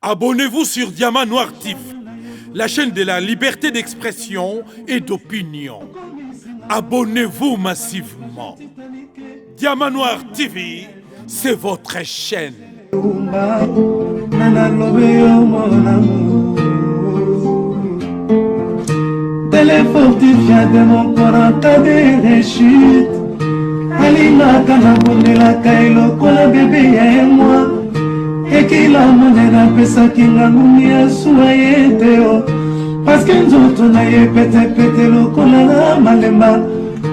Abonnez-vous sur Diamant Noir TV, la chaîne de la liberté d'expression et d'opinion. Abonnez-vous massivement. Diamant Noir TV, c'est votre chaîne. Téléfortifia de mon corps en cas de réussite. Alina Kanabundela Kailo, Kola bébé et moi. Et qu'il a monnaie d'un pesa qui n'a pas soyé parce que nous autres n'ayez pété le colana malema.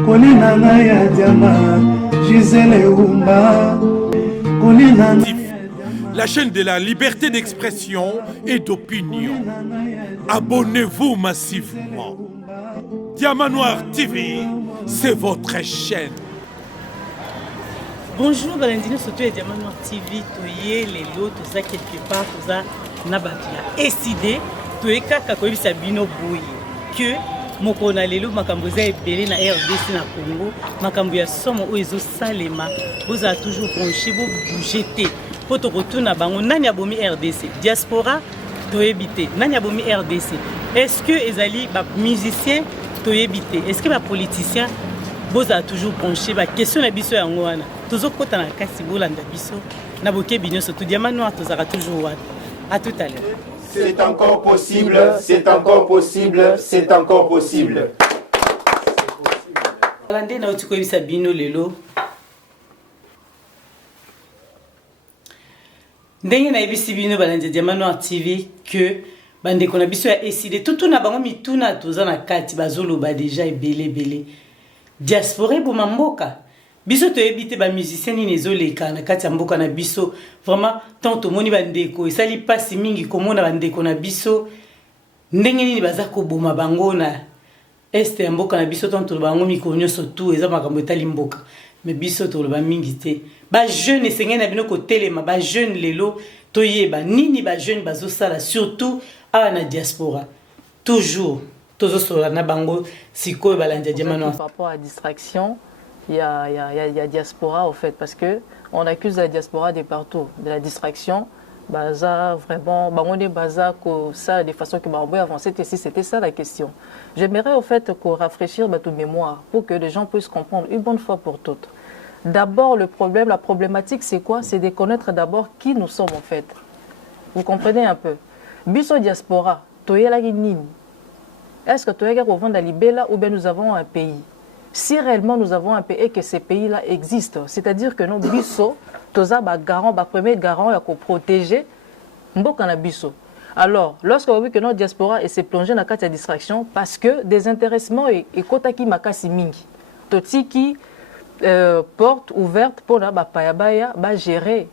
Kolina naya diama, Gisèle Oumba. Kolina La chaîne de la liberté d'expression et d'opinion. Abonnez-vous massivement. Diamant Noir TV, c'est votre chaîne. Bonjour, Valentina, surtout les Diamant Noir TV, toye les lots, tout ça quelque part, tout ça, nabatia. Décidé, toye kaka koyebi sabino boye que mokona lelo makambo za ebele na RDC na Congo, makambo ya somo o ezo salema, vous a toujours branché, vous bougez té. Pour te retourner à bango, nani abomi RDC, diaspora, toyebité, nani abomi RDC. Est-ce que ezali ba musicien toyebité, est-ce que ba politicien vous a toujours branché, ba question na biso yango wana. Toujours kota na kasi bolanda biso, na boke binyo surtout Diamant Noir tozara toujours wana. À tout à l'heure. C'est encore possible, c'est encore possible, c'est encore possible. Balande na otiko bisa bino lelo. Ndenge na ebisi bino balande Diamant Noir TV que bande kona biso ya eside tutu na bango mituna toza na kati bazolo ba déjà ebele diaspora bo mamboka biso to ebite ba musicien ni nezoleka na kati ya mboka na biso vraiment tant to moni bandeko esali pasi mingi komona bandeko na biso ndenge nini bazako boma bango na este ya mboka na biso tant to bango mikonyo surtout eza makambo etali mboka mais biso to ba mingi te ba jeune esengena na bino ko telema ba jeune lelo toyeba nini ba jeune bazo sala surtout à la diaspora toujours tozo sola na bango sikoyo balanda Diamant Noir. Par rapport à la distraction, il y a diaspora au fait, parce que on accuse la diaspora de partout, de la distraction. Baza, vraiment, on est baza que ça de façon que on peut avancer. C'était ça la question. J'aimerais au fait qu'on rafraîchisse toute mémoire pour que les gens puissent comprendre une bonne fois pour toutes. D'abord, le problème, la problématique, c'est quoi? C'est de connaître d'abord qui nous sommes en fait. Vous comprenez un peu? Biso diaspora, toyela nini? Est-ce que toyela revend la libella ou bien nous avons un pays? Si réellement nous avons un pays et que ces pays-là existent, c'est-à-dire que nos biso, toza ba garant, ba premier garant ya ko protéger mboka na biso. Alors, lorsque on voit que notre diaspora s'est plongée dans la distraction parce que des intéressements et kotaki makasi mingi. Totiki porte ouverte pour la payabaya ba gérer.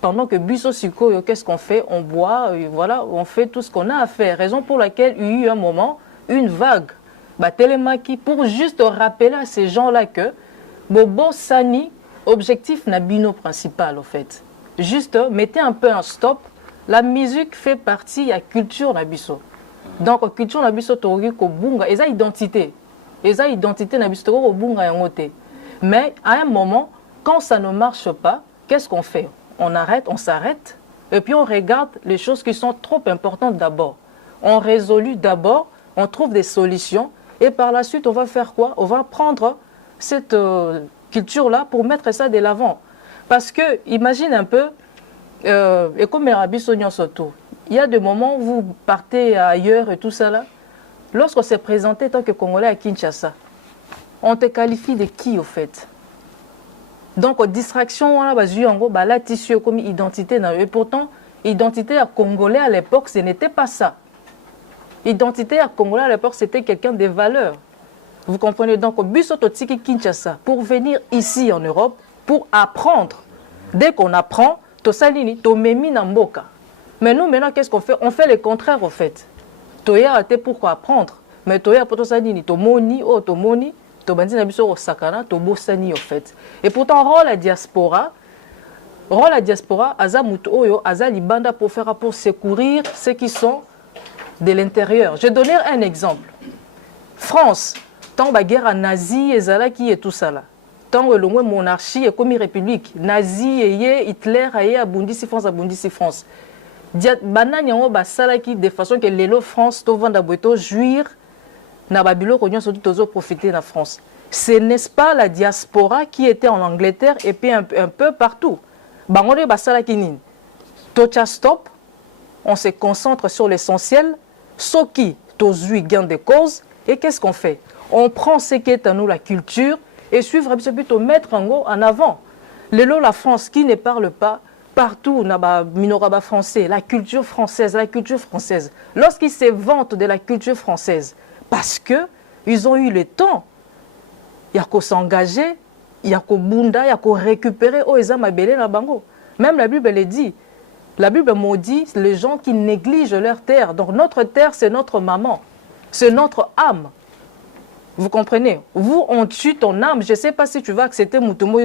Pendant que biso siko, qu'est-ce qu'on fait? On boit, voilà, on fait tout ce qu'on a à faire. Raison pour laquelle il y a eu un moment, une vague. Télémaki pour juste rappeler à ces gens-là que Bobo Sani, objectif Nabino principal en fait. Juste mettez un peu un stop. La musique fait partie de la culture Nabiso. Donc la culture Nabiso Tori ko bunga, et ça identité. Et ça identité Nabiso Tori ko bunga yangote. Mais à un moment, quand ça ne marche pas, qu'est-ce qu'on fait? On arrête, on s'arrête, et puis on regarde les choses qui sont trop importantes d'abord. On résout d'abord, on trouve des solutions. Et par la suite, on va faire quoi? On va prendre cette culture-là pour mettre ça de l'avant. Parce que, imagine un peu, et comme surtout, il y a des moments où vous partez ailleurs et tout ça là. Lorsqu'on s'est présenté tant que Congolais à Kinshasa, on te qualifie de qui au fait? Donc, distraction, on a la tissu comme identité. Et pourtant, identité à Congolais à l'époque, ce n'était pas ça. Identité à Congolais à l'époque, c'était quelqu'un des valeurs. Vous comprenez? Donc, Bissototiki Kinshasa, pour venir ici en Europe, pour apprendre. Dès qu'on apprend, Tosalini, Tomemi Namboka. Mais nous, maintenant, qu'est-ce qu'on fait? On fait le contraire, en fait. Toya a été pour apprendre. Mais Toya pour Tosalini, Tomoni, Tomoni, Tobandi Nabiso Osakana, Tobosani, en fait. Et pourtant, rôle la diaspora, Azamuto Oyo, Azalibanda pour secourir ceux qui sont de l'intérieur. Je vais donner un exemple. France, tant la guerre nazie et Zalaki et tout ça là. Tant que l'on monarchie et comme république, nazi et Hitler et Abundisi France, Abundisi France. banani yango basalaki de façon que lelo France to vanda boito jouir na babilo ko nyonso tozo profiter na France. Ce n'est pas la diaspora qui était en Angleterre et puis un peu partout. Bangone basalaki nini? Tocha stop, on se concentre sur l'essentiel, ce qui tozui gain de cause, et qu'est-ce qu'on fait? On prend ce qui est à nous la culture et suivre plutôt mettre en avant. Lelo la France qui ne parle pas partout na minoraba français, la culture française, lorsqu'ils se vantent de la culture française, parce que ils ont eu le temps, il y a qu'à s'engager, il y a qu'à bunda, il y a qu'à récupérer au ezama belé na bango. Même la Bible le dit. La Bible maudit les gens qui négligent leur terre. Donc notre terre, c'est notre maman, c'est notre âme. Vous comprenez? Vous, on tue ton âme. Je ne sais pas si tu vas accepter Moutomo,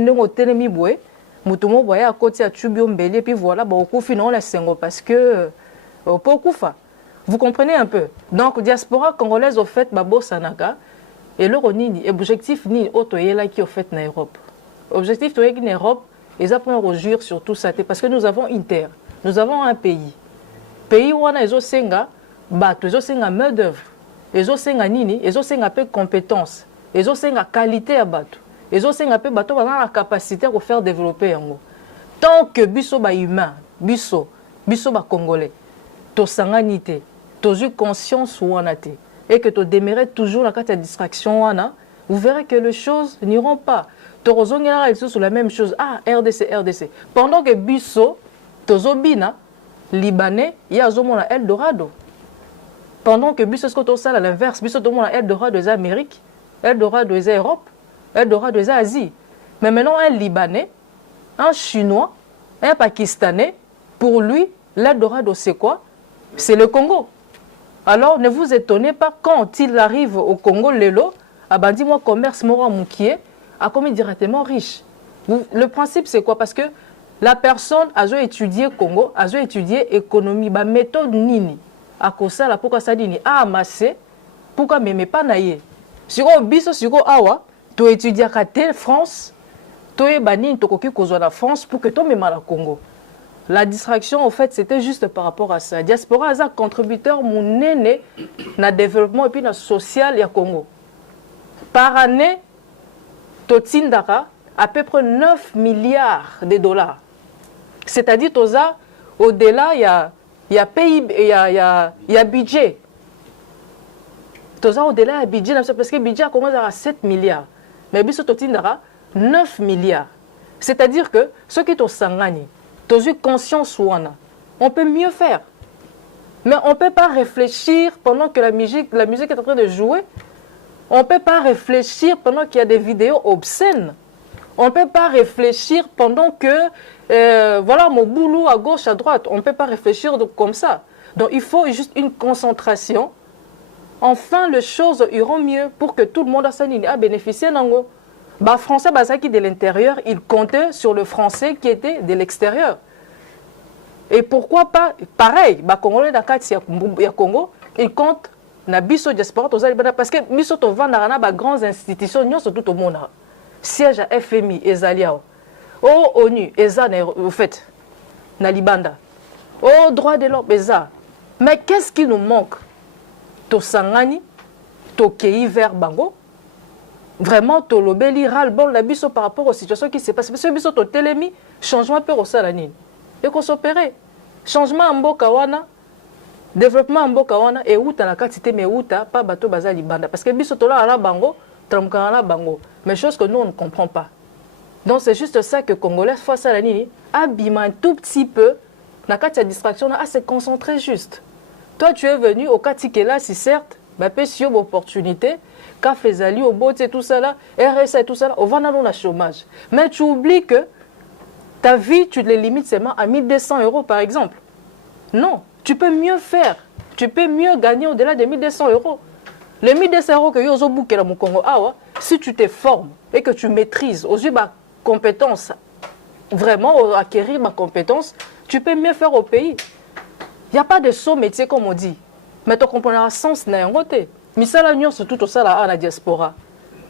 Moutomo boye à côté à Tubio Mbélé, puis voilà, bon, au coup, finalement, la sengo, parce que, pour Koufa. Vous comprenez un peu? Donc, diaspora congolaise, au fait, Babo Sanaka, et le Ronini, objectif ni autre là qui au fait en Europe. Objectif de en Europe, ils apprennent à jure sur tout ça, parce que nous avons une terre, nous avons un pays. Pays où on a les senga, bateau, les senga main d'œuvre, les senga nini, les senga peu compétences, les senga qualité à bateau. Les senga peu bateau, on a la capacité de faire développer yango. Tant que biso ba humain, biso ba congolais, to sanganité, to eu conscience ou anate, et que tu démérètes toujours la carte de distraction, vous verrez que les choses n'iront pas. Tu rezognera sur la même chose. Ah, RDC. Pendant que Bisso, Tozobina, Libanais, il y a Zomona Eldorado. Pendant que Bisso, ce que tu as à l'inverse, Bisso, tu as Eldorado des Amériques, Eldorado des Europe, Eldorado des Asie. Mais maintenant, un Libanais, un Chinois, un Pakistanais, pour lui, l'Eldorado, c'est quoi? C'est le Congo. Alors, ne vous étonnez pas quand il arrive au Congo, Lelo, à Bandimo commerce Mora Moukié, à commis directement riche. Le principe, c'est quoi? Parce que la personne a étudié Congo, a étudié économie, la méthode nini. À cause ça, pourquoi ça dit ni a amassé, pourquoi même pas naïe. Si on biso, si on awa, tu étudies à France, tu es banni, tu es la France pour que tu me mal à Congo. La distraction, en fait, c'était juste par rapport à ça. Diaspora est un contributeur mon aîné dans le développement et puis dans le social au Congo. Par année, Totindara, à peu près 9 milliards de dollars. C'est-à-dire, au-delà, il y a PIB, il y a budget. Au-delà, il y a budget, parce que le budget commence à 7 milliards. Mais biso Totindara, 9 milliards. C'est-à-dire que ceux qui sont sangani, tu as conscience on peut mieux faire. Mais on ne peut pas réfléchir pendant que la musique est en train de jouer. On ne peut pas réfléchir pendant qu'il y a des vidéos obscènes. On ne peut pas réfléchir pendant que, voilà, mon boulot à gauche, à droite. On ne peut pas réfléchir comme ça. Donc il faut juste une concentration. Enfin, les choses iront mieux pour que tout le monde a bénéficié d'ango. Bah, français, qui de l'intérieur, il comptait sur le français qui était de l'extérieur. Et pourquoi pas, pareil, bah, Congolais Dakar, il y a Congo, il compte na biso diaspora, parce que biso to vanda na grandes institutions, nous sommes tout au monde. Siège à FMI, Ezaliao, au ONU, Eza, au fait, na Libanda, au droit de l'homme, Eza. Mais qu'est-ce qui nous manque? To sangani, to kei vers Bango. Vraiment, tu l'obélis ras-le-bol la biso par rapport aux situations qui se passent. Parce que biso to télémi, changement peut au salanine. Et qu'on s'opère. Changement en Bokawana, développement en Bokawana, et où tu as la quantité, mais où tu n'as pas bateau bazali banda. Parce que biso to là à la bango, tramkana la bango. Mais chose que nous, on ne comprend pas. Donc c'est juste ça que Congolais face à la nini, abîme un tout petit peu, la quantité de distraction, à se concentrer juste. Toi, tu es venu au Katike là, si certes, bah, peut sur l'opportunité. Café Zali, au bout et tout ça là, RSA et tout ça là, on va dans le chômage. Mais tu oublies que ta vie, tu les limites seulement à 1200 € par exemple. Non, tu peux mieux faire. Tu peux mieux gagner au-delà de 1200 €. Les 1200 € que Yozo Bouké dans mon Congo, si tu te formes et que tu maîtrises aux yeux de ma compétence, vraiment acquérir ma compétence, tu peux mieux faire au pays. Il n'y a pas de saut métier comme on dit. Mais tu comprendras sens n'a côté. Misala Nyon, c'est tout ça là à la diaspora.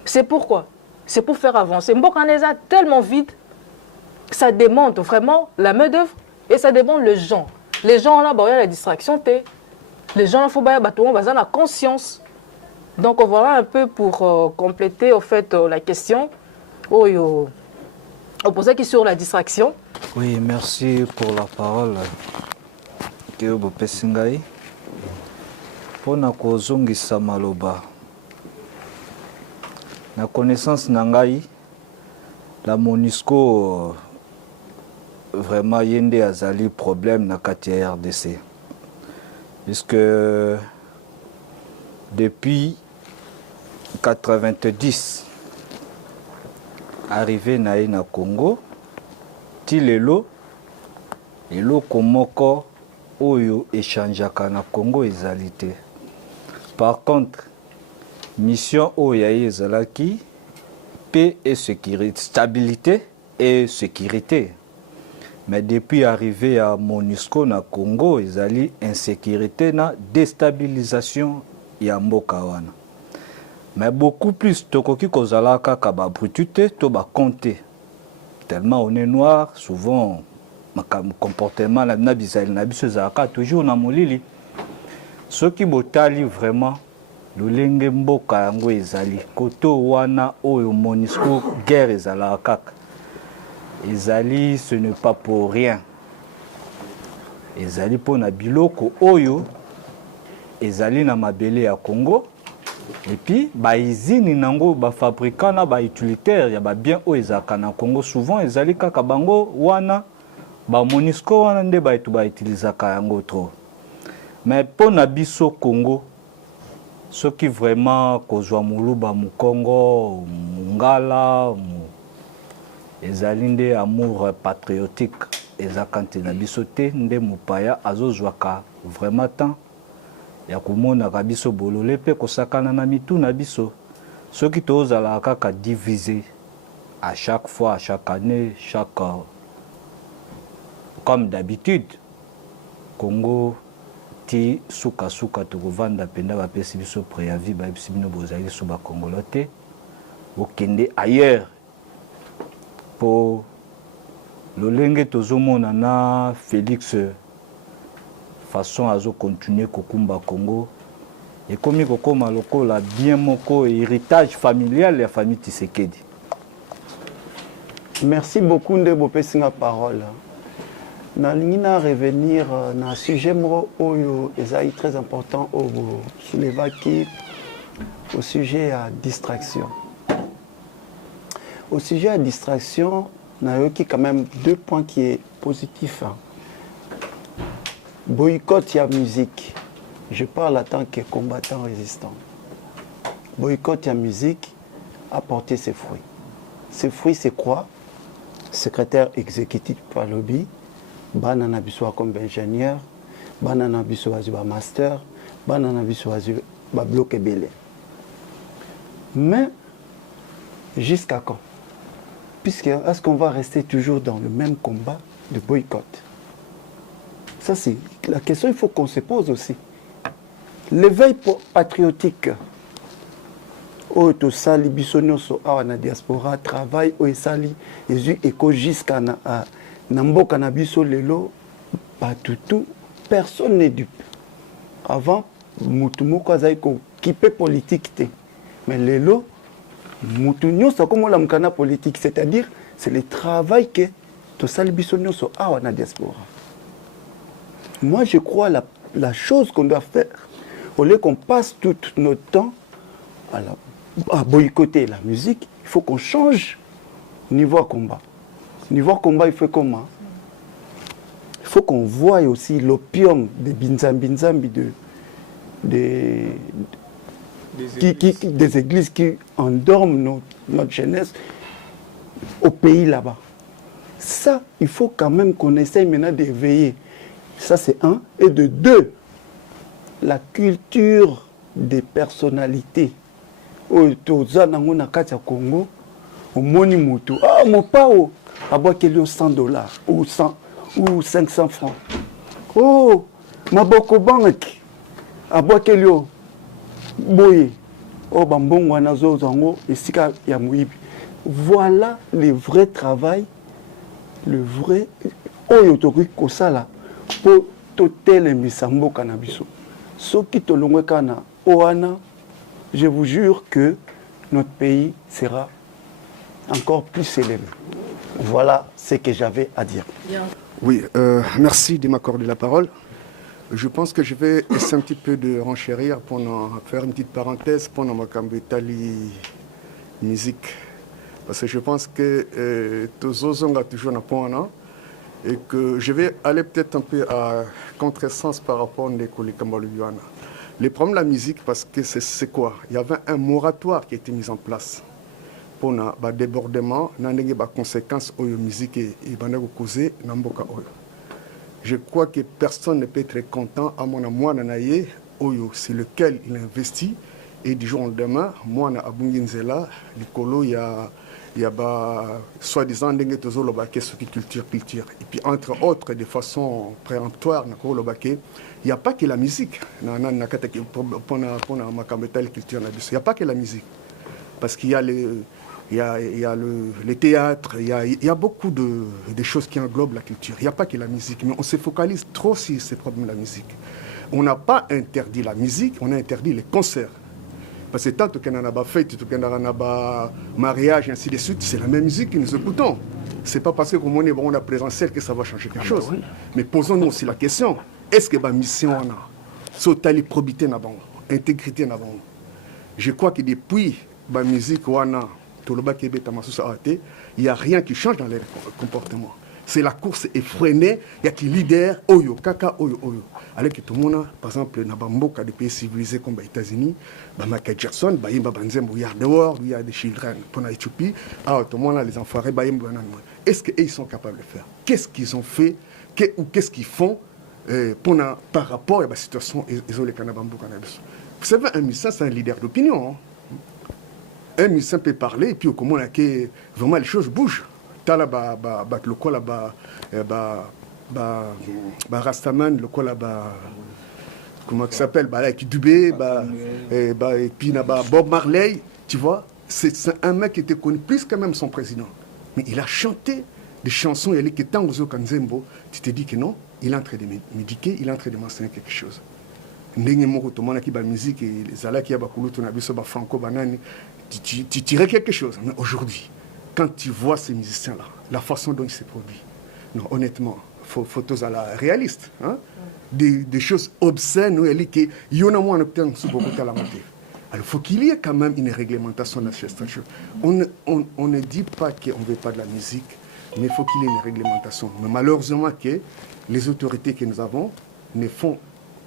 C'est pourquoi? C'est pour faire avancer. Mbokaneza tellement vite, ça demande vraiment la main-d'œuvre et ça demande les gens. Les gens là, il y a la distraction. Les gens, il faut avoir la conscience. Donc voilà un peu pour compléter au fait la question. On posait qui sur la distraction. Oui, merci pour la parole. Que vous pessingai. Pour na kozongisa maloba. La connaissance nangai, la MONUSCO vraiment yende azali problème na kati RDC. Puisque depuis 90 arrivé na Congo, ti lelo komoko oyo échangeaka na Congo ezalité. Par contre, mission oyaye ezalaki paix et sécurité, stabilité et sécurité. Mais depuis arrivé à MONUSCO na Congo, ezali insécurité na déstabilisation ya mboka wana. Mais beaucoup plus tokoki kozala kaka ba brutute to ba compter. Tellement on est noir, souvent comportement na bizali na biso zaka toujours na molili. Ce qui botali vraiment lolenge mboka yango ezali koto wana oyo MONUSCO guerre ezala kaka. Ezali ce n'est pas pour rien. Ezali pona biloko oyo ezali na mabele ya Congo. Et puis ba izini nango ba fabricant na ba utilitaire ya ba bien oyo ezaka na Congo souvent ezali kaka bango wana ba MONUSCO wana nde ba etu ba utilizaka yango trop. Mais pona biso Congo ce qui vraiment kozwa muluba mu Congo ngala ezali nde amour patriotique ezakante na biso te nde mupaya azozwaka vraiment temps ya komona ka biso bolole pe kosakana na mitu na biso soki tozala kaka divisé à chaque fois, à chaque année, comme d'habitude Congo ti suka to vanda penda ba pesi biso préavis ba pesi bino bozali so ba congolote okende ailleurs pour lolenge tozomona na Félix façon azo continuer kokumba Congo et comme kokoma lokola bien moko héritage familial la famille Tshisekedi. Merci beaucoup de vous passer la parole. Na revenir na sujet oyo est très important au soulevaki au sujet à distraction. Au sujet à distraction, na yoki quand même deux points qui est positif. Boycott ya musique. Je parle en tant que combattant résistant. Boycott ya musique a porté ses fruits. Ses fruits c'est quoi? Secrétaire exécutif par lobby. Banana biswa comme ingénieur, banana biswa ba master, banana biswa ba bloc belé. Mais jusqu'à quand? Puisque est-ce qu'on va rester toujours dans le même combat de boycott? Ça c'est la question il faut qu'on se pose aussi. L'éveil patriotique au to sali bisonyoso awa na diaspora travail au sali ezu eko jusqu'à na mboka na biso lelo patutu personne n'est dupe. Avant mutu moko azali ko kipe politique te. Mais lelo mutu nyonso comme la mkana politique, c'est-à-dire c'est le travail que to sali biso nyonso awa na diaspora. Moi je crois la chose qu'on doit faire au lieu qu'on passe tout notre temps à boycotter la musique, il faut qu'on change niveau combat. Niveau combat, il faut comment? Il faut qu'on voie aussi l'opium des binzambi des églises qui endorment notre jeunesse au pays là-bas. Ça, il faut quand même qu'on essaye maintenant d'éveiller. Ça, c'est un. Et de deux, la culture des personnalités. Au Congo, au Monimutu, ah, mon pao, à boire qu'il y a $100 ou 100 ou 500 francs. Oh, ma boko bank, à boire qu'il y a boye, oh, bambon, wanazo, zango, et sika yamouibi. Voilà le vrai travail, le vrai, oh, yotoki kosala, pour totelembisa mboka na biso soki tolongweka na oana je vous jure que notre pays sera encore plus élevé. Voilà ce que j'avais à dire. Oui, merci de m'accorder la parole. Je pense que je vais essayer un petit peu de renchérir pour faire une petite parenthèse pour ma cambetali musique. Parce que je pense que tous ont toujours un point et que je vais aller peut-être un peu à contresens par rapport à l'école Kambaluana. Les problèmes de la musique, parce que c'est quoi? Il y avait un moratoire qui a été mis en place pour le débordement, les conséquences de la musique et causées dans le Je crois que personne ne peut être content à mon amour c'est lequel il investit. Et du jour au lendemain, moi, à Bunginzela, l'écolo, il y a soi-disant culture. Et puis, entre autres, de façon péremptoire, il n'y a pas que la musique. Il n'y a pas que la musique. Parce qu'il y a les théâtres, il y a beaucoup de choses qui englobent la culture. Il n'y a pas que la musique, mais on se focalise trop sur ces problèmes de la musique. On n'a pas interdit la musique, on a interdit les concerts. Parce que tant qu'on a fête, tant qu'on a mariage, et ainsi de suite, c'est la même musique que nous écoutons. Ce n'est pas parce qu'on est bon, on a présentiel que ça va changer quelque chose. Oui. Mais posons-nous aussi la question, est-ce que la mission a sauté probité, intégrité? Je crois que depuis la musique, il n'y a rien qui change dans les comportements. C'est la course effrénée, il y a qui leader, oyo, kaka, oyo. Alors que tout le monde, par exemple, dans des pays civilisés comme les États-Unis, Michael Jackson, il y a dehors, il y a des children, pour l'Éthiopie, tout le monde, les enfants, est-ce qu'ils sont capables de faire? Qu'est-ce qu'ils ont fait ou qu'est-ce qu'ils font par rapport à la situation isolée du cannabis? Vous savez, un musicien, c'est un leader d'opinion. Un musicien peut parler et puis au comment vraiment les choses bougent. Tala le quoi là-bas, Rastaman, le quoi là-bas, comment il s'appelle, qui Dubé, et puis Bob Marley, tu vois, c'est un mec qui était connu plus que même son président. Mais il a chanté des chansons, il est tant aux Kanzembo, tu te dis que non, il est en train de médiquer, il est en train de mentionner quelque chose. Musique et les ala qui a franco banane, tu tirais quelque chose. Mais aujourd'hui, quand tu vois ces musiciens-là, la façon dont ils se produisent, non, honnêtement, photos à la réaliste, hein? Des choses obscènes, alors il faut qu'il y ait quand même une réglementation de cette chose. On ne dit pas qu'on ne veut pas de la musique, mais il faut qu'il y ait une réglementation. Mais malheureusement, que les autorités que nous avons ne font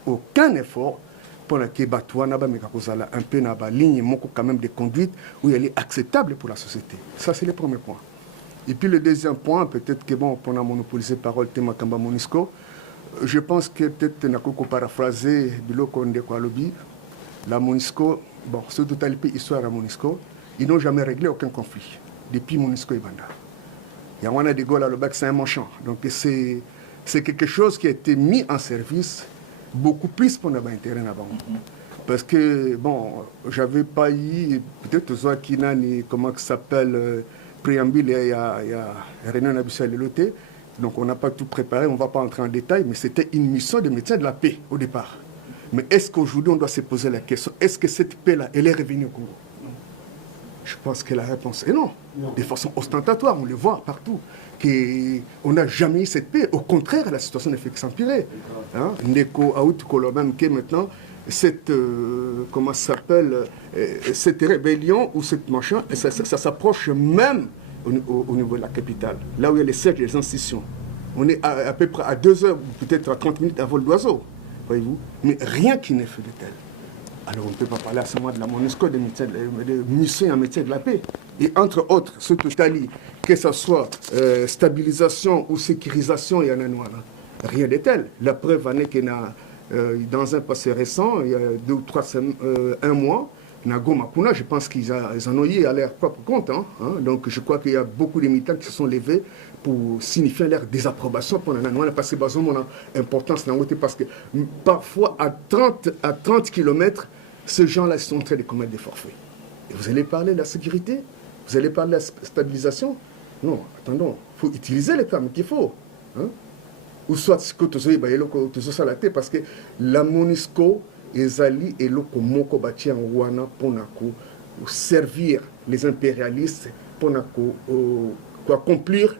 aucun effort pour que Batouana un peu na ligne quand même de conduite où elle est acceptable pour la société. Ça, c'est le premier point. Et puis le deuxième point, peut-être que bon, pour monopoliser parole Tema Kamba Monisco, je pense que peut-être Nakoko paraphraser Biloko Ndeko Alobi, la Monisco, bon, c'est toute l'histoire à Monisco, ils n'ont jamais réglé aucun conflit depuis Monisco et Banda. Il y a un de Gaulle à l'Obac, c'est un manchant. Donc c'est quelque chose qui a été mis en service beaucoup plus pour notre intérêt avant. Parce que, bon, j'avais pas eu, peut-être aux qui n'ont, comment ça s'appelle, préambule, il y a René Nabissal Leloté, donc on n'a pas tout préparé, on ne va pas entrer en détail, mais c'était une mission de médecins de la paix au départ. Mais est-ce qu'aujourd'hui on doit se poser la question, est-ce que cette paix-là, elle est revenue au Congo? Je pense que la réponse est non. De façon ostentatoire, on le voit partout. On n'a jamais eu cette paix. Au contraire, la situation ne fait que s'empirer. Ndeko Aout même que maintenant, cette, comment ça s'appelle, cette rébellion ou cette machin, ça s'approche même au niveau de la capitale, là où il y a les cercles des institutions. On est à peu près à 2 heures, peut-être à 30 minutes à vol d'oiseau, voyez-vous. Mais rien qui n'est fait de tel. Alors on ne peut pas parler à ce moment de la MONUSCO, de mission en métier de la paix. Et entre autres, ce totali, que ce soit stabilisation ou sécurisation, il y en a rien de tel. La preuve en est qu'il y a dans un passé récent, il y a 2 ou 3 semaines, 1 mois, Nagoma Puna, je pense qu'ils en ont eu à leur propre compte. Donc je crois qu'il y a beaucoup de militants qui se sont levés pour signifier leur désapprobation pour la nanoana, parce que on a importance parce que parfois à 30 km, ces gens-là sont en train de commettre des forfaits. Et vous allez parler de la sécurité? Vous allez parler de la stabilisation? Non, attendons, il faut utiliser les termes qu'il faut. ou soit ce que tu as parce que la MONUSCO ezali eloko moko batia wana pona ko servir les impérialistes pona ko accomplir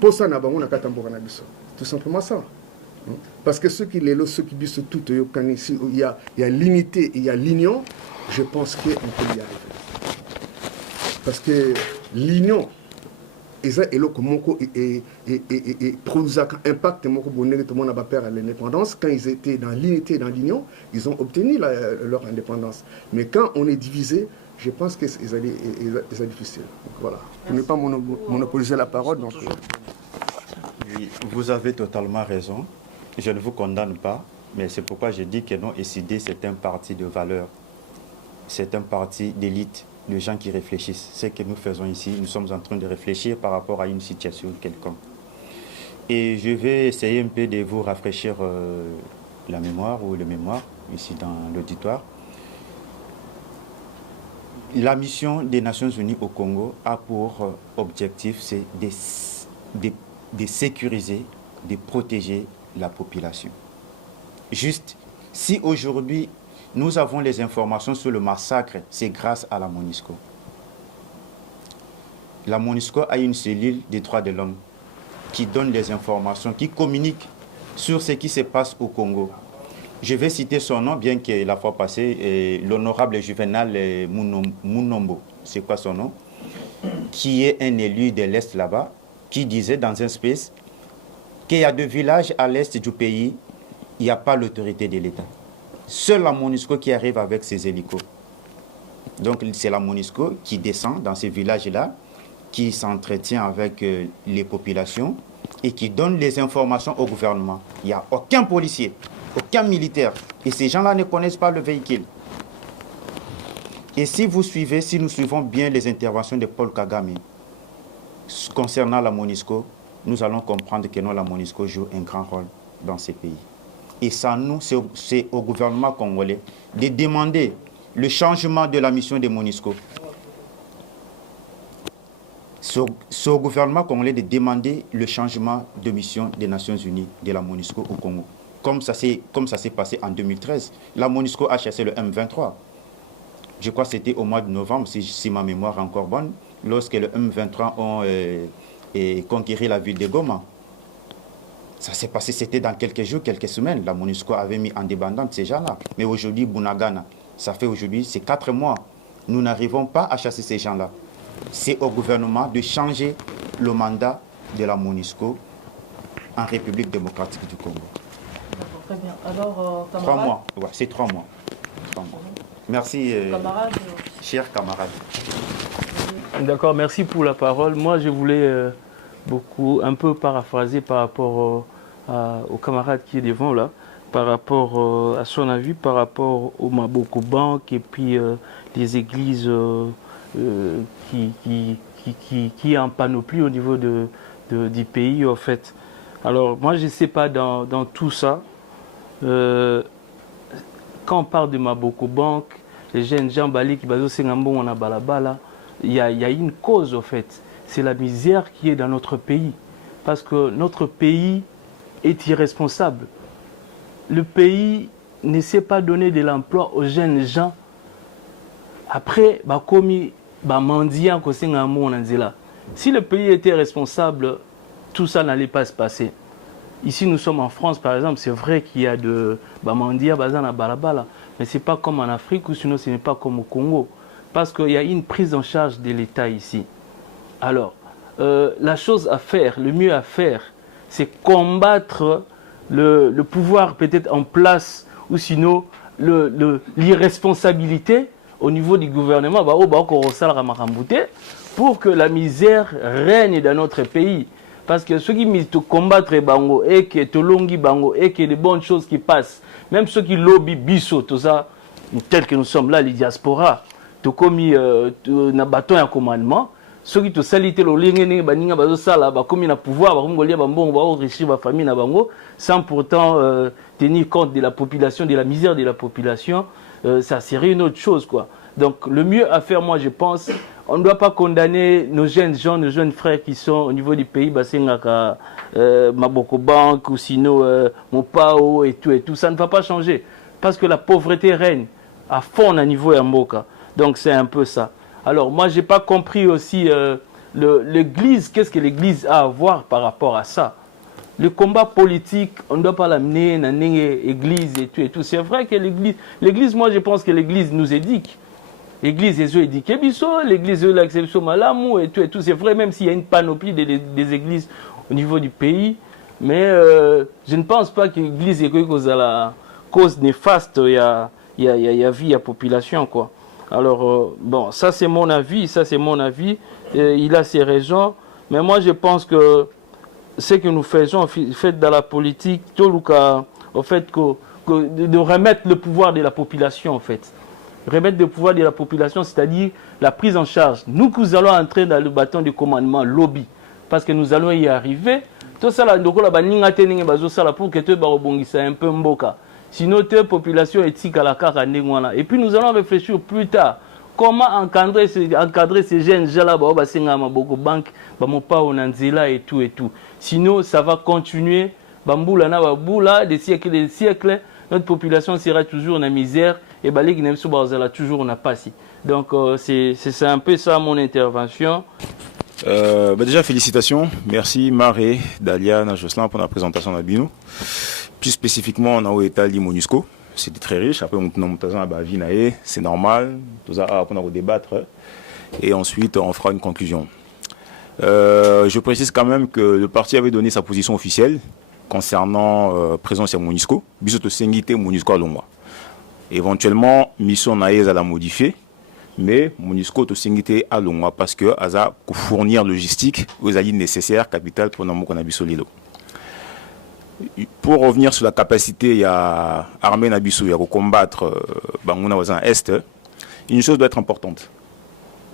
posa na bango na katamboka na biso. Tout simplement ça. Parce que ceux qui disent tout, il y a l'unité, il y a l'union, je pense qu'on peut y arriver. Parce que l'union, et produisent un impact, tout le monde a peur à l'indépendance. Quand ils étaient dans l'unité et dans l'union, ils ont obtenu leur indépendance. Mais quand on est divisé, je pense que c'est difficile. Voilà. Pour ne pas monopoliser la parole. Donc, oui, vous avez totalement raison. Je ne vous condamne pas, mais c'est pourquoi je dis que non, SID, c'est un parti de valeur. C'est un parti d'élite, de gens qui réfléchissent. Ce que nous faisons ici, nous sommes en train de réfléchir par rapport à une situation quelconque. Et je vais essayer un peu de vous rafraîchir la mémoire ou le mémoire, ici dans l'auditoire. La mission des Nations Unies au Congo a pour objectif, c'est de sécuriser, de protéger la population. Juste, si aujourd'hui nous avons les informations sur le massacre, c'est grâce à la MONUSCO. La MONUSCO a une cellule des droits de l'homme qui donne des informations, qui communique sur ce qui se passe au Congo. Je vais citer son nom, bien que la fois passée, l'honorable Juvenal Munombo, c'est quoi son nom, qui est un élu de l'Est là-bas, qui disait dans un space qu'il y a 2 villages à l'Est du pays, il n'y a pas l'autorité de l'État. Seule la MONUSCO qui arrive avec ses hélicos. Donc c'est la MONUSCO qui descend dans ces villages-là, qui s'entretient avec les populations et qui donne les informations au gouvernement. Il n'y a aucun policier, aucun militaire. Et ces gens-là ne connaissent pas le véhicule. Et si vous suivez, si nous suivons bien les interventions de Paul Kagame concernant la MONUSCO, nous allons comprendre que non, la MONUSCO joue un grand rôle dans ces pays. Et ça, nous, c'est au gouvernement congolais de demander le changement de la mission de MONUSCO. C'est au gouvernement congolais de demander le changement de mission des Nations Unies de la MONUSCO au Congo. Comme ça s'est passé en 2013. La MONUSCO a chassé le M23. Je crois que c'était au mois de novembre, si ma mémoire est encore bonne, lorsque le M23 ont conquéri la ville de Goma. Ça s'est passé, c'était dans quelques jours, quelques semaines. La MONUSCO avait mis en débandante ces gens-là. Mais aujourd'hui, Bunagana, ça fait aujourd'hui, c'est 4 mois. Nous n'arrivons pas à chasser ces gens-là. C'est au gouvernement de changer le mandat de la MONUSCO en République démocratique du Congo. Très bien. Alors, 3 mois, ouais, c'est 3 mois. 3 mois. Merci, chers camarades. D'accord, merci pour la parole. Moi, je voulais un peu paraphraser par rapport au camarade qui est devant là, par rapport à son avis, par rapport au Maboko Bank et puis les églises qui est en panoplie au niveau du pays, en fait. Alors, moi, je ne sais pas dans tout ça. Quand on parle de Maboko Bank, les jeunes gens Bali qui basent on a balabala, il y a une cause, en fait. C'est la misère qui est dans notre pays. Parce que notre pays est irresponsable. Le pays ne sait pas donner de l'emploi aux jeunes gens. Après, si le pays était responsable, tout ça n'allait pas se passer. Ici, nous sommes en France, par exemple, c'est vrai qu'il y a de Bamandia, Bazana, Balabala, mais ce n'est pas comme en Afrique ou sinon ce n'est pas comme au Congo. Parce qu'il y a une prise en charge de l'État ici. Alors, la chose à faire, le mieux à faire, c'est combattre le pouvoir peut-être en place ou sinon l'irresponsabilité au niveau du gouvernement pour que la misère règne dans notre pays. Parce que ceux qui misent combattre bango et que tolongi bango et que de bonnes choses qui passent, même ceux qui lobby biso, tout ça, tel que nous sommes là, les diasporas, tout comme na bâton un commandement, ceux qui te salitent le lingene baninga bazo sala ba comme na pouvoir ba ngolia ba mbongo ba enrichir ba famille na bango sans pourtant tenir compte de la population, de la misère de la population, ça serait une autre chose quoi. Donc le mieux à faire, moi je pense, on ne doit pas condamner nos jeunes gens, nos jeunes frères qui sont au niveau du pays, Basengaka, Maboko Bank ou sinon Mopao et tout. Ça ne va pas changer. Parce que la pauvreté règne à fond à niveau Yamboka. Donc c'est un peu ça. Alors moi j'ai pas compris aussi l'église, qu'est-ce que l'église a à voir par rapport à ça. Le combat politique, on ne doit pas l'amener dans l'église et tout. C'est vrai que l'église, moi je pense que l'église nous éduque. L'église est éduquée, l'église est l'acception malamou et tout. C'est vrai, même s'il y a une panoplie des églises au niveau du pays. Mais je ne pense pas que l'église est la cause néfaste, il y a vie, il y a population, quoi. Alors, bon, ça c'est mon avis, il a ses raisons. Mais moi je pense que ce que nous faisons fait dans la politique, au fait de remettre le pouvoir de la population, en fait. Remettre le pouvoir de la population, c'est-à-dire la prise en charge. Nous allons entrer dans le bâton de commandement lobby, parce que nous allons y arriver. Tout ça, pour que tu aies un peu mboka. Sinon, la population est à la carte. Et puis nous allons réfléchir plus tard. Comment encadrer ces jeunes gens-là, banque, et tout. Sinon, ça va continuer. Des siècles et des siècles, notre population sera toujours dans la misère et toujours on pas si. Donc, c'est un peu ça mon intervention. Déjà, félicitations. Merci Maré, Dalia, Jocelyn pour la présentation de Bino. Plus spécifiquement, on a établi MONUSCO. C'était très riche. Après, c'est normal. On va débattre. Et ensuite, on fera une conclusion. Je précise quand même que le parti avait donné sa position officielle concernant présence à MONUSCO. Bisoto Sengite MONUSCO à Longwa. Éventuellement, mission Naïs à la modifier. Mais MONUSCO to Sengite à Longwa parce que Aza pour fournir logistique aux alliés nécessaires capital pour nous qu'on a bisolilo. Pour revenir sur la capacité, il y a armée Nabiso, il y a combattre Bangouna Wazan Est. Une chose doit être importante.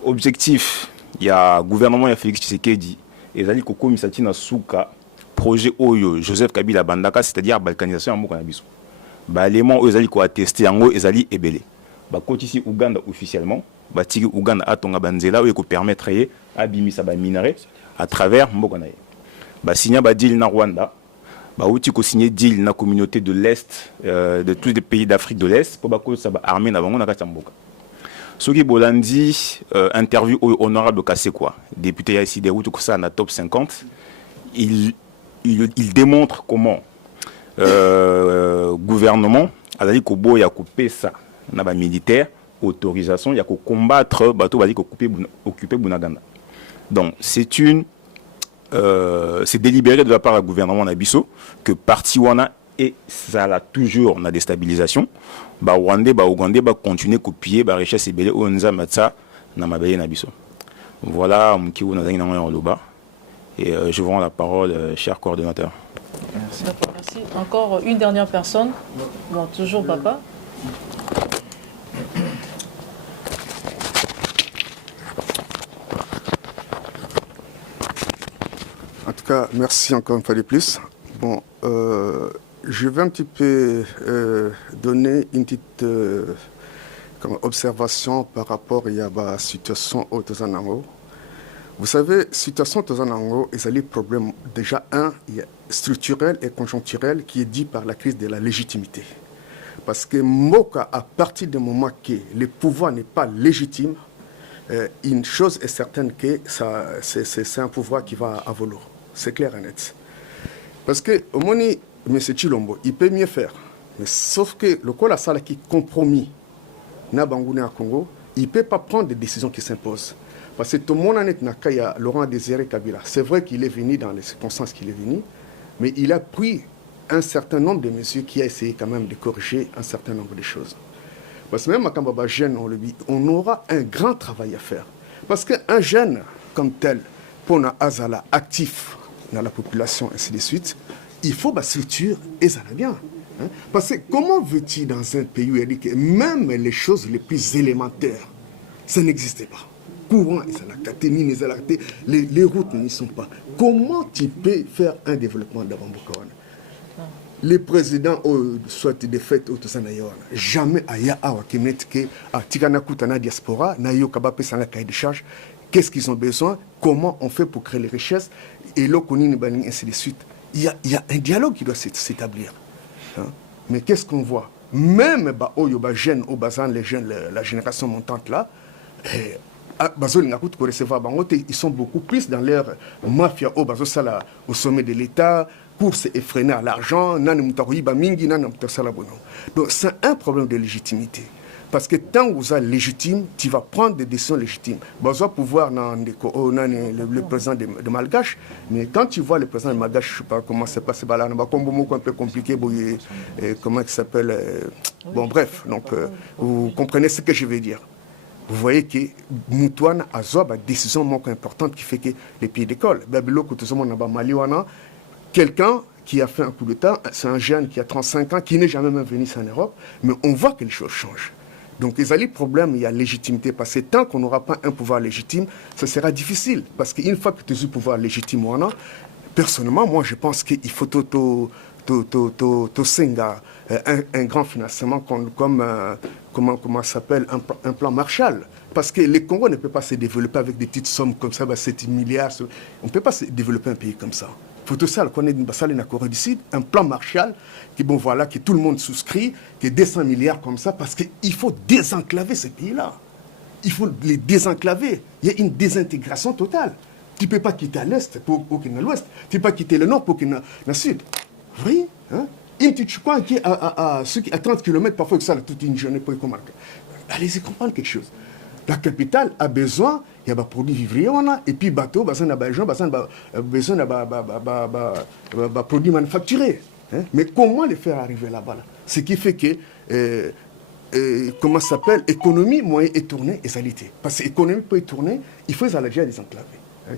Objectif, il y a gouvernement, il y a Félix Tshisekedi, et Zali Koko Misati Nasuka, projet Oyo, Joseph Kabila Bandaka, c'est-à-dire balkanisation en Moko Nabiso. L'élément où Zali ko attesté en haut, Zali Ebele. Côté ici Ouganda officiellement, Tigi Ouganda Atonga Banzela, où il permettre à Bimisa Minerai à travers Mbokanaye. Signa Badil na Rwanda. Outi ko signé deal na communauté de l'Est, de tous les pays d'Afrique de l'Est, pour que ça armée na bango na katamboka. Soki Bolandi, interview au honorable Kassekwa, député ici des routes ça na top 50, il démontre comment gouvernement a dit que bo ya couper ça na ba militaire autorisation ya ko combattre bateau va dire ko occuper Bunaganda. Donc c'est délibéré de la part du gouvernement Nabiso que parti wana et ça a toujours na déstabilisation. Rwandais, Ougandais continuer à copier la richesse et belé onza matsa na mabaye Nabiso. Voilà mki ou nazali na en loba et je vous rends la parole cher coordonnateur. Merci. Merci. Encore une dernière personne. Bon, toujours papa. En tout cas, merci encore une fois de plus. Bon, je vais un petit peu donner une petite observation par rapport à la situation au Tozanango. Vous savez, situation au Tozanango, il y a des problèmes déjà structurel et conjoncturel qui est dit par la crise de la légitimité. Parce que Moka, à partir du moment que le pouvoir n'est pas légitime, une chose est certaine que c'est un pouvoir qui va à volo. C'est clair et net. Parce que au moins, M. Chilombo, il peut mieux faire. Mais sauf que le Kola Sala qui compromis Nabangoune à Congo, il ne peut pas prendre des décisions qui s'imposent. Parce que tout le monde en est Nakaya, Laurent Désiré Kabila. C'est vrai qu'il est venu dans les circonstances qu'il est venu, mais il a pris un certain nombre de mesures qui a essayé quand même de corriger un certain nombre de choses. Parce que même à Kambaba jeune, on aura un grand travail à faire. Parce qu'un jeune comme tel, pour un Azala actif dans la population, ainsi de suite, il faut la structure et ça va bien. Hein? Parce que comment veux-tu dans un pays où il dit que même les choses les plus élémentaires, ça n'existait pas. Courant, les routes n'y sont pas. Comment tu peux faire un développement d'Abambokawan? les présidents soit des fêtes au jamais aya awa kemet ke tikana kutana diaspora na yo kabape sans la cahier de charge, qu'est-ce qu'ils ont besoin, comment on fait pour créer les richesses et l'okonini bani ainsi de suite. Il y a un dialogue qui doit s'établir. Hein? Mais qu'est-ce qu'on voit? Même jeunes, les jeunes, la génération montante là, ils sont beaucoup plus dans leur mafia au sommet de l'État, course effrénée à l'argent. Donc c'est un problème de légitimité. Parce que tant que vous êtes légitime, tu vas prendre des décisions légitimes. Vous allez pouvoir le président de Malgache, mais quand tu vois le président de Malgache, je ne sais pas comment c'est passé, là, un peu compliqué, comment il s'appelle. Bon, bref, donc vous comprenez ce que je veux dire. Vous voyez que Moutouane a une décision importante qui fait que les pays d'école, quelqu'un qui a fait un coup d'État, c'est un jeune qui a 35 ans, qui n'est jamais même venu en Europe, mais on voit que les choses changent. Donc, il y a des problèmes, il y a légitimité, parce que tant qu'on n'aura pas un pouvoir légitime, ça sera difficile. Parce qu'une fois que tu as un pouvoir légitime, personnellement, moi, je pense qu'il faut un grand financement comme comment s'appelle, un plan Marshall. Parce que le Congo ne peut pas se développer avec des petites sommes comme ça, 7 milliards. On ne peut pas se développer un pays comme ça. Il faut tout ça, qu'on ait une Corée du Sud, un plan Marshall, qui, bon, voilà, que tout le monde souscrit, qui est 200 milliards comme ça, parce qu'il faut désenclaver ces pays-là. Il faut les désenclaver. Il y a une désintégration totale. Tu ne peux pas quitter à l'Est pour qu'il y ait à l'Ouest. Tu ne peux pas quitter le Nord pour qu'il y ait à Sud. Vous voyez, hein? Tu crois qu'il y a à 30 km, parfois que ça, toute une journée pour y comprendre. Allez-y comprendre quelque chose. La capitale a besoin, il y a des produits vivriers, et puis bateau, besoin de produits manufacturés. Hein? Mais comment les faire arriver là-bas là? Ce qui fait que, comment ça s'appelle, économie, moyen est tournée et salité. Parce que l'économie peut tourner, il faut les alléger à des enclavés.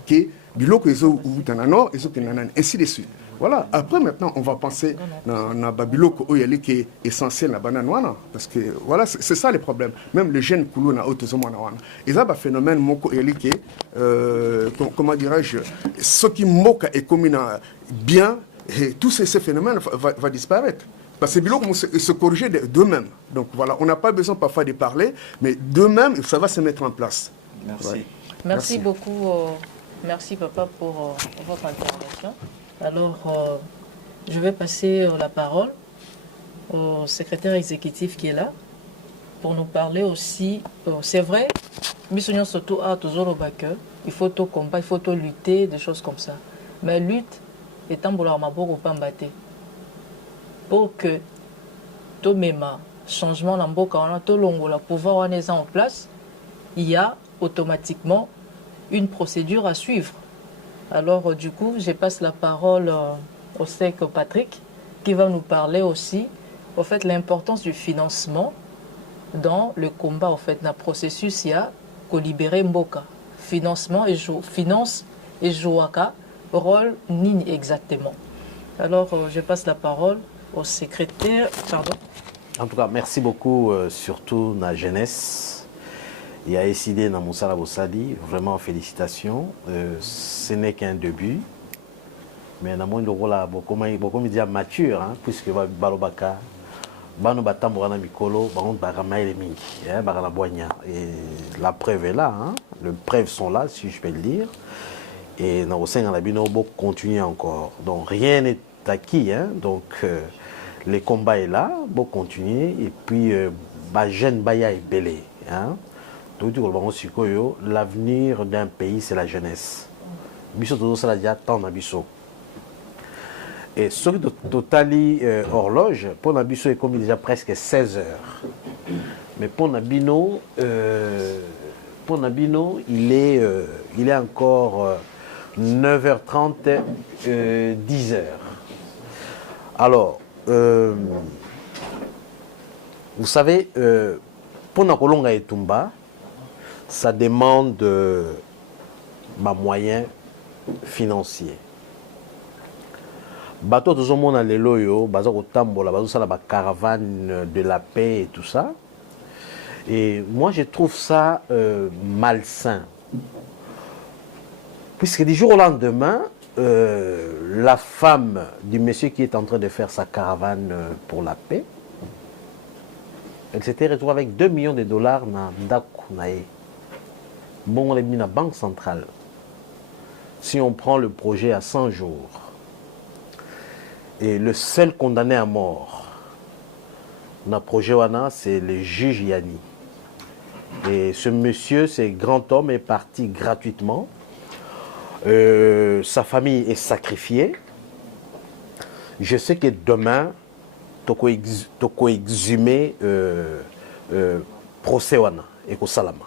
Qui biloko ils ont dans le nord, ils ont ainsi de suite. Voilà. Après maintenant on va penser dans babiloko oyali qui est essentiel na banane parce que voilà c'est ça le problème. Même les jeunes koulou na autozomana wana. Ils ont un phénomène moko oyali qui comment dirais-je, ce qui moka et comme bien et tous ces phénomènes va disparaître. Parce que biloko se corriger d'eux-mêmes. Donc voilà, on n'a pas besoin parfois de parler, mais d'eux-mêmes ça va se mettre en place. Merci. Ouais. Merci beaucoup. Merci papa pour votre intervention. Alors, je vais passer la parole au secrétaire exécutif qui est là pour nous parler aussi. C'est vrai, Missonion surtout a toujours au bac, il faut tout combat, il faut tout lutter, des choses comme ça. Mais lutte est un boulot ou pas battre. Pour que tout même changement dans le cas, tout le pouvoir est en place, il y a automatiquement une procédure à suivre. Alors du coup, je passe la parole au sec Patrick qui va nous parler aussi au fait l'importance du financement dans le combat au fait d'un processus il y a qu'au libérer Mboka. Financement et finance et jouaka rôle ni exactement. Alors je passe la parole au secrétaire. Pardon. En tout cas, merci beaucoup surtout la jeunesse. Il y a décidé dans Moussala Bossali, vraiment félicitations. Ce n'est qu'un début. Mais dans le rôle là, beaucoup médias mature, hein, puisque Balobaka, Bano Batamborana Mikolo, Baron Baramaï les Mingi, Barana Boigna. Et la preuve est là, hein. Les preuves sont là, si je peux le dire. Et dans le sein de la Binobo continue encore. Donc rien n'est acquis, hein. Donc les combats est là, bon continuer. Et puis, jeune Baya est belé, hein. L'avenir d'un pays, c'est la jeunesse. Et ce qui totali horloge, pour Nabiso est comme déjà presque 16 heures. Mais pour Nabino, il est encore 9h30, 10h. Alors, vous savez, pour Nakolonga et Tumba, ça demande moyens financiers. Bateau tout le monde a les loyaux, bateau au tambola, bateau ça la caravane de la paix et tout ça. Et moi je trouve ça malsain, puisque du jour au lendemain, la femme du monsieur qui est en train de faire sa caravane pour la paix, elle s'était retrouvée avec 2 millions de dollars dans Ndaku Nae. Bon, on l'a mis dans la banque centrale. Si on prend le projet à 100 jours, et le seul condamné à mort dans le projet Wana, c'est le juge Yanni. Et ce monsieur, ce grand homme, est parti gratuitement. Sa famille est sacrifiée. Je sais que demain, toko exhumer procès wana et ko salama.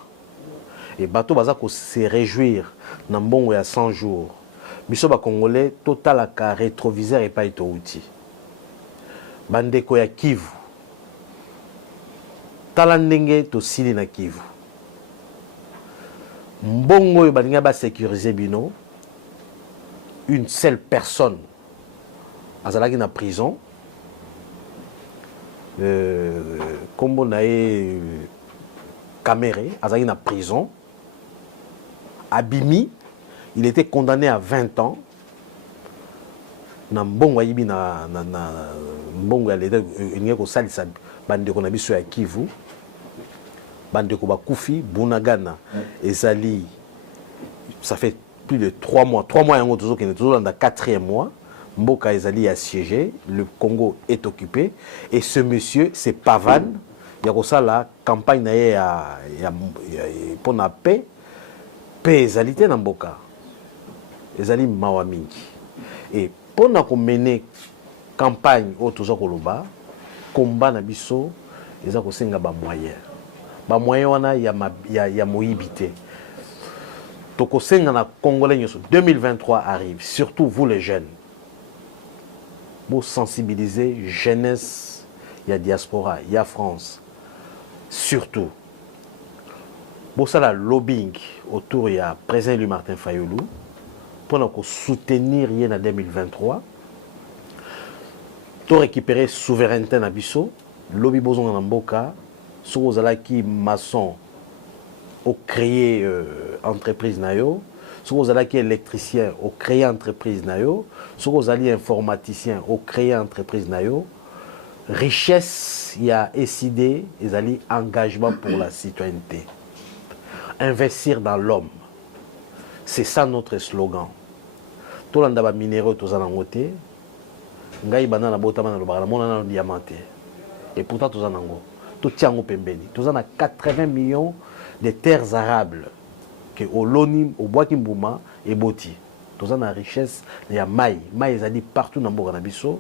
Et bato baza ko se réjouir na mbongo ya 100 jours. Biso ba congolais total ka rétroviseur et pas ito outil. Bandeko ya Kivu. Tala ndenge to sili na Kivu. Mbongo yo balinga ba sécuriser bino. Une seule personne azalaki na prison. Kombo nae Kamere, azalaki na prison. Abimi, il était condamné à 20 ans. Na mbongo yibi na mbongo ya leta ngeko salisa bandeko na biso ya Kivu. Bandeko bakufi Bunagana ezali, ça fait plus de 3 mois. 3 mois yango toujours dans le 4e mois. Mboka ezali assiégé, le Congo est occupé et ce monsieur c'est Pavan. Il y a ça la campagne pour la paix ezalité dans Mboka. Ezali mawa mingi. Et pour na mener campagne au toujours koloba, combat na biso eza ko senga ba moyen. Ba moyen wana ya moyibité. Toko senga na Congolais nyoso 2023 arrive, surtout vous les jeunes. Pour sensibiliser jeunesse, il y a diaspora, il y a France. Surtout, pour ça, le lobbying autour, il y a président Louis Martin Fayoulou, pour soutenir rien en 2023, pour récupérer la souveraineté dans Bisso, lobby boson en Mboka, sur aux alaki maçon, au créer entreprise nayo, sur aux alaki électricien, au créer entreprise nayo, sur aux alliés informaticiens, au créer entreprise nayo, richesse, il y a SID, ils alliés engagement pour la citoyenneté. Investir dans l'homme. C'est ça notre slogan. Tout le monde minéraux, tout ça dans le côté. Ngai banana botama na lobara mona na diamanté. Et pourtant tout ça nango. Tout tient au pembeni. Tout ça na 80 millions de terres arables que au Loni, au Bois Kimbouma et Boti. Tout ça na richesse, il y a maï. Maï ils a dit partout dans Mboka na biso.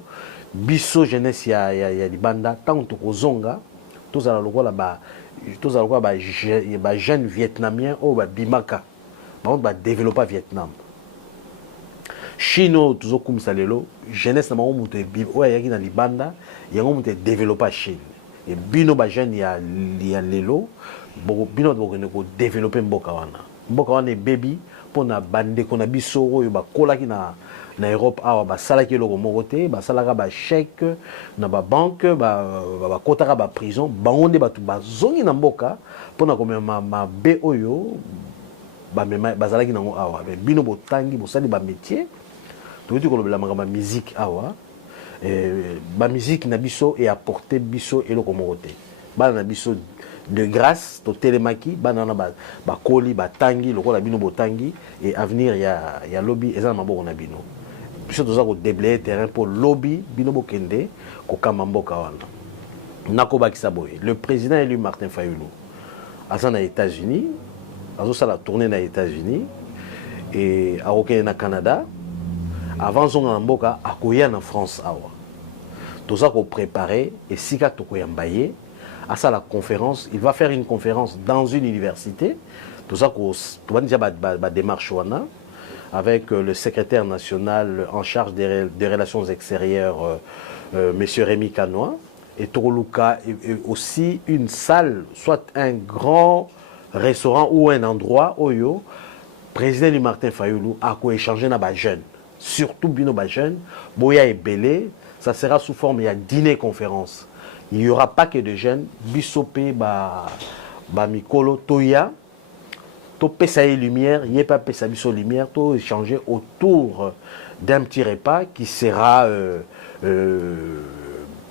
Biso jeunesse il y a des bandas tant que zonga. Tout ça là-bas. Tout ça là-bas jeunes vietnamiens au Bimaka. Par contre développer Vietnam. Chino toujours comme ça lelo jeunesse na monte ouais yaki na libanda yango monte développer Chine et bino ba jeune ya lelo bino ko développer mboka wana baby pour na bande ko na biso oyo ba kolaki na Europe awa ba salaki loko mokote ba salaka ba chèque na ba banque ba kotaka ba prison bangonde batu bazongi na mboka pour na komema mabe oyo ba mema bazalaki nango awa bino botangi bosali ba métier. Tout le monde a musique awa ba musique na biso et apporter biso et le comoroté ba na biso de grâce to télémaki ba na ba koli ba tangi le kola bino botangi et avenir ya lobby eza na maboko na bino biso toza ko déblayer terrain pour lobby bino bokende ko kamamboka wana nako bakisa boye le président élu Martin Fayoulou azana États-Unis azo sala tourner na États-Unis et a okene na Canada. Avant son amboka akoya en France awa. Tout ça qu'on préparer et si ka tokoyambaye à ça la conférence, il va faire une conférence dans une université. Tout ça qu'on va déjà ba démarche wana avec le secrétaire national en charge des relations extérieures monsieur Rémi Canois et Toroluka et aussi une salle soit un grand restaurant ou un endroit oyo président du Martin Fayoulou a ko échanger na ba jeunes. Surtout Bino Bajen, Boya et Belé, ça sera sous forme de dîner-conférence. Il n'y aura pas que de jeunes, Bissopé, Mikolo, Toya, to pesa et lumière, il n'y a pas pesa biso lumière, to échanger autour d'un petit repas qui sera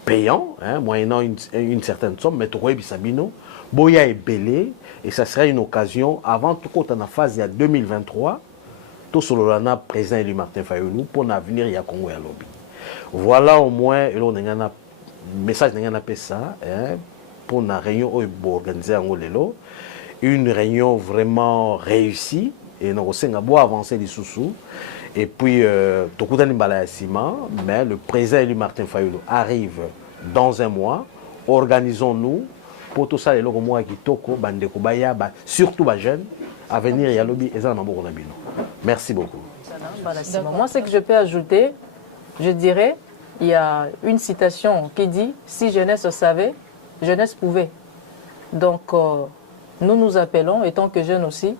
payant, hein, moyennant une certaine somme, mais to bisabino, boya est belé, et ça sera une occasion avant tout compte en phase il y a 2023, tout sur le président élu Martin Fayulu pour l'avenir il y a Congo et à lobby. Voilà au moins et là on a un message n'a pas ça pour une réunion organisée en Olelo, une réunion vraiment réussie et nous avons beau avancer les sous et puis tout le monde mais le président élu Martin Fayulu arrive dans un mois. Organisons-nous pour tout ça les locaux moi qui toko bande kubaya surtout les jeunes à venir y a lobby et ça na maboko na bino. Merci beaucoup. Moi ce que je peux ajouter, je dirais il y a une citation qui dit si jeunesse savait, jeunesse pouvait. Donc nous appelons, étant que jeunes aussi,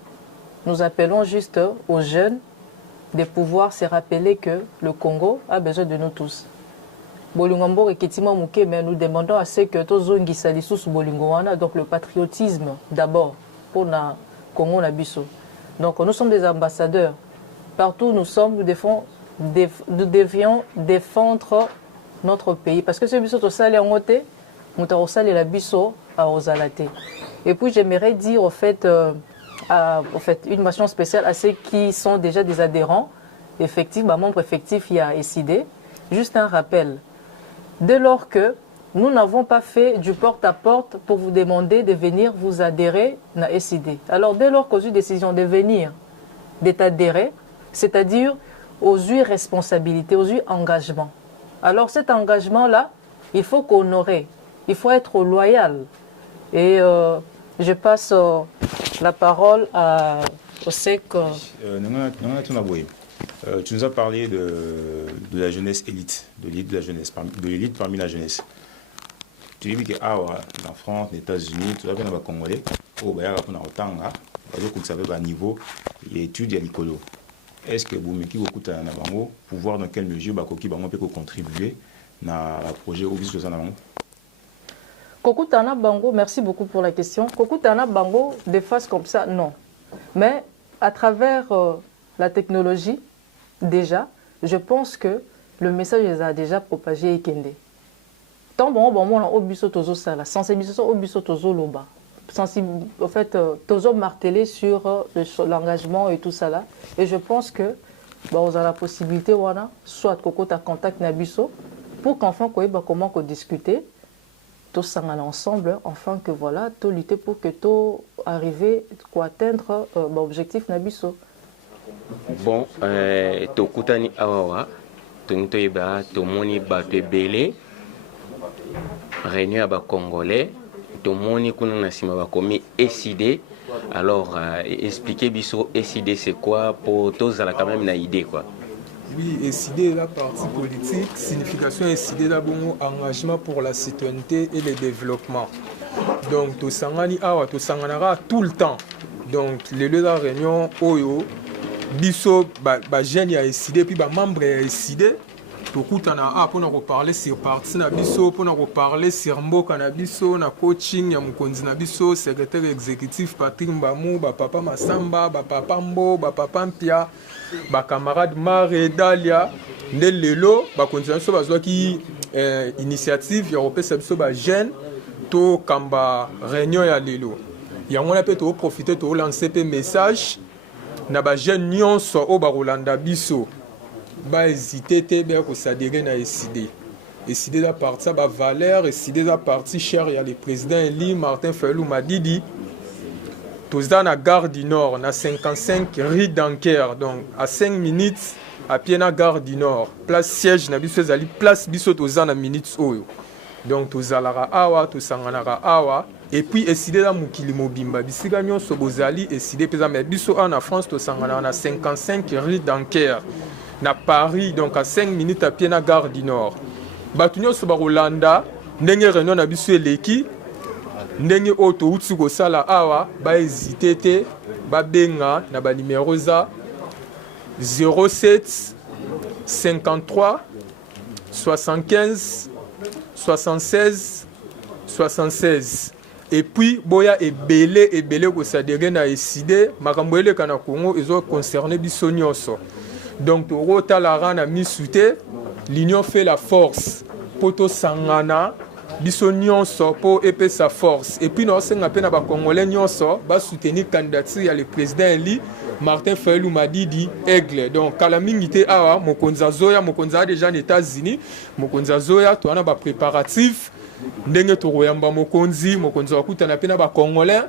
nous appelons juste aux jeunes de pouvoir se rappeler que le Congo a besoin de nous tous. Bolingombo et Ketima Mouké, mais nous demandons à ce que tous les gens Bolingoana, donc le patriotisme d'abord pour le Congo Nabiso. Donc nous sommes des ambassadeurs. Partout où nous sommes, nous devions défendre notre pays. Parce que ce biso to sale en ote, nous sale la biso à Ozalate. Et puis j'aimerais dire au fait une mention spéciale à ceux qui sont déjà des adhérents, effectifs, membres effectifs, il y a SID. Juste un rappel. Dès lors que nous n'avons pas fait du porte-à-porte pour vous demander de venir vous adhérer à SID. Alors dès lors qu'on a eu décision de venir, d'être adhéré, c'est-à-dire aux responsabilités, aux engagements. Alors cet engagement-là, il faut qu'honorer, il faut être loyal. Et je passe la parole au SEC. Tu nous as parlé de la jeunesse élite, de l'élite parmi la jeunesse. Tu dis que en France, les États-Unis, tout ça, il y a des Congolais, il y a des niveau d'études et l'écolo. Est-ce que vous mettez beaucoup de temps pour voir dans quelle mesure vous peut contribuer à projet au vice de ça? Kokutana Bango, merci beaucoup pour la question. Kokutana Bango, des phases comme ça, non. Mais à travers la technologie, déjà, je pense que le message les a déjà propagé et kende. Tant bon, on a obiso tozo sala, sensibilisation obiso tozo loba. En fait, tozo martelé sur l'engagement et tout ça là. Et je pense que on a la possibilité, voilà, soit Koko ta contact nabiso, pour qu'enfin comment discuter, tous s'en ensemble, enfin que voilà, tout lutter pour que tout arriver à atteindre l'objectif nabiso. Bon, tokutani awawa, tonitoyeba tomoni bato ebele, réunion à Congolais, tomoni kuna nasima bakomi SID. Alors, expliquez biso SID c'est quoi pour tous à la quand même une idée quoi. Oui, SID la partie politique, signification SID la bon engagement pour la citoyenneté et le développement. Donc, to sangani awa, to sanganara tout le temps. Donc, les lieux de la réunion oyo biso ba jeune ya SID puis ba membre ya SID tokutana pour reparler sur parti na biso pour reparler sur mboka na biso na coaching ya mukonzi na biso secrétaire exécutif Patrick Mbamou ba papa Masamba ba papa Mbo ba papa Mpia ba camarade Mare Dalia nde lelo ba continue so bazwa ki initiative ya repesa biso ba jeune to kamba réunion ya lelo ya ngona pe to profiter to lancer pe message na ba jeune nyonso o ba Rolanda biso ba hésiter te bien ko s'adhérer na SID. SID la partie ba valeur, SID la partie cher ya le président élu Martin Fayulu Madidi. Tous dans la gare du Nord, na 55 rue d'Anker, donc à 5 minutes à pied na gare du Nord. Place siège na biso zali place biso tous dans na minutes oyo. Donc tous alara awa, tous sanganara awa. Et puis SID la mukili mobimba bisika nyonso bozali SID pesa mais biso en France tous sanganara na 55 rue d'Anker. Na Paris, donc à 5 minutes à pied na gare du Nord. Batunyo soba Rolanda, ndenge réunion na biso eleki, ndenge auto utsuko sala awa, ba hésiter te, ba benga na ba numéro za 07 53 75 76 76. et puis boya ebele ko s'adhérer na ESID makambo eleka na Congo ezo concerné biso nyonso. Donc rota la rana misute l'union fait la force poto sangana biso nyonso po epesa force et puis no senga pe na ba congolais nyonso ba soutenir candidature ya le président Eli Martin Fayulu Madidi Aigle. Donc kala mingi te awa mokonzi azoya mokonzi a déjà aux États-Unis mokonzi azoya to ana ba préparatif ndenge to royamba mokonzi wakutana pe na ba congolais.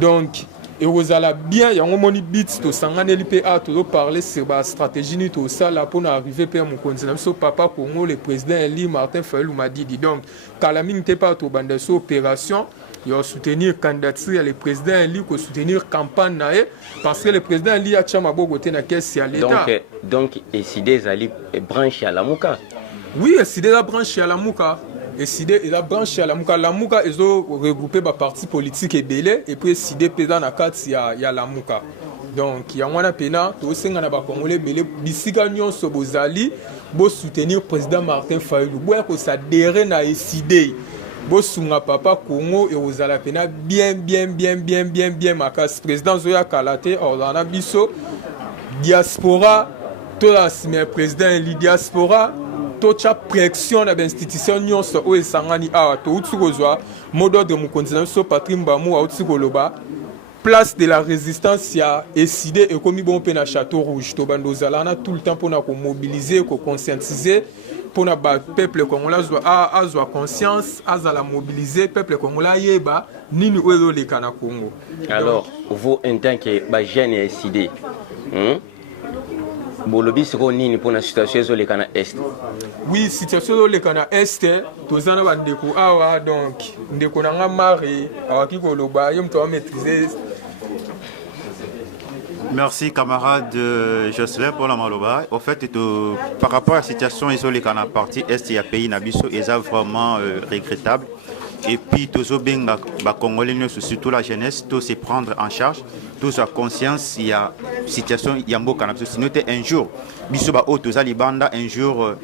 Donc et vous allez bien yango moni bit to sangana LPA to parler sur la stratégie ni tout ça là pour arriver pe mokonzi na so papa Congo le président Eli Martin Fayulu Madidi. Donc kala mingi te pas to bande so opération il soutenir candidature le président Eli ko soutenir campagne nae parce que le président Eli a chama bogote na caisse ya l'état. Donc ESID ali branche à la Muka. Oui, ESID la branche à la Muka. ESID la branche à la Muka. La Muka ils ont regroupé ba parti politique ebele et puis ESID pesa na kati ya la Muka. Donc ya wana pena to senga na ba congolais belé bisika nyonso bozali bo soutenir président Martin Fayulu. Boya ko s'adhérer na ESID. Bosunga papa Congo et aux alapena bien makas président Zoya Kalate ordana biso diaspora to la sime président li diaspora to cha pression na institution nyonso o esangani awa to utsukozwa modo de mukonzina so Patrick Mbamou a utsukoloba place de la résistance ya ESID et komi bon pe na Château Rouge to bandozala na tout le temps pour na ko mobiliser ko conscientiser pour le peuple congolais a conscience, a la mobiliser, peuple congolais yeba ni nous le Kana Congo. Alors, vous en tant que jeune ESID, bolobi siko nini pour la situation sur le Kana Est? Oui, situation sur le Kana Est, tozana bandeko awa donc ndeko nanga mari awaki koloba yom to maîtriser. Merci camarade Jocelyn pour la maloba. Au fait, par rapport à la situation isolée qu'on a parti est il y a pays nabiso et ça vraiment regrettable. Et puis tous les benga congolais surtout la jeunesse tous se prendre en charge, tous à conscience il y a situation il y a mbo canabiso sinon un jour biso ba o tous libanda un jour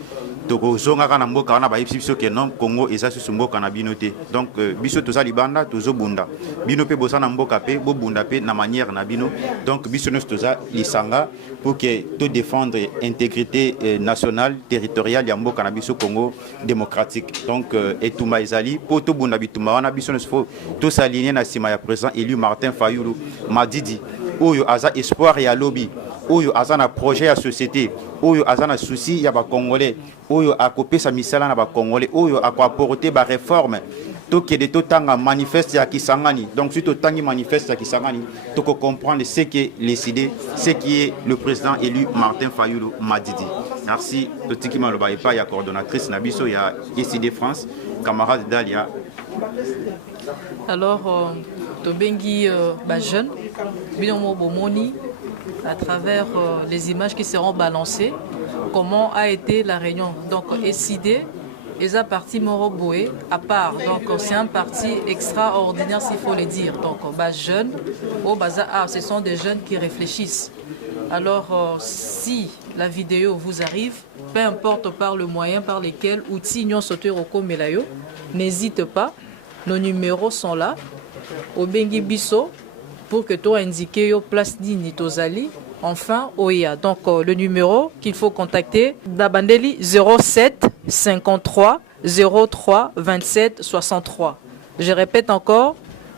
tokozonga kana mboka wana bayebisi biso ke non Congo eza susu mboka na bino te. Donc biso toza libanda tozobunda bino pe bosana mboka pe bobunda pe na manière na bino. Donc biso nos toza lisanga pour que to défendre intégrité nationale territoriale ya mboka na biso Congo démocratique. Donc etumba ezali pour to bunda bitumba wana biso nos faut to s'aligner na sima ya président élu Martin Fayulu Madidi oyo aza espoir ya lobby oyo azana projet ya société oyo azana souci ya ba congolais oyo akopesa misala na ba congolais oyo akoapporter ba réforme to que de to tanga manifeste ya Kisangani. Donc si to tangi manifeste ya Kisangani to comprendre ce que l'ESID ce qui est le président élu Martin Fayulu Madidi. Merci to tiki maloba epa ya coordonnatrice nabiso ya ESID France camarade Dalia. Alors to bengi ba jeune binomo bomoni à travers les images qui seront balancées, comment a été la réunion. Donc, ESID, ils ont parti Moroboé à part. Donc, c'est un parti extraordinaire, s'il faut le dire. Donc, jeunes, ce sont des jeunes qui réfléchissent. Alors, si la vidéo vous arrive, peu importe par le moyen par lesquels outils nous sauté au Melayo, n'hésite pas. Nos numéros sont là. Au Bengi Bisso, pour que tu indiques place digne Tozali, enfin OIA. Donc le numéro qu'il faut contacter, Dabandeli 07 53 03 27 63. Je répète encore,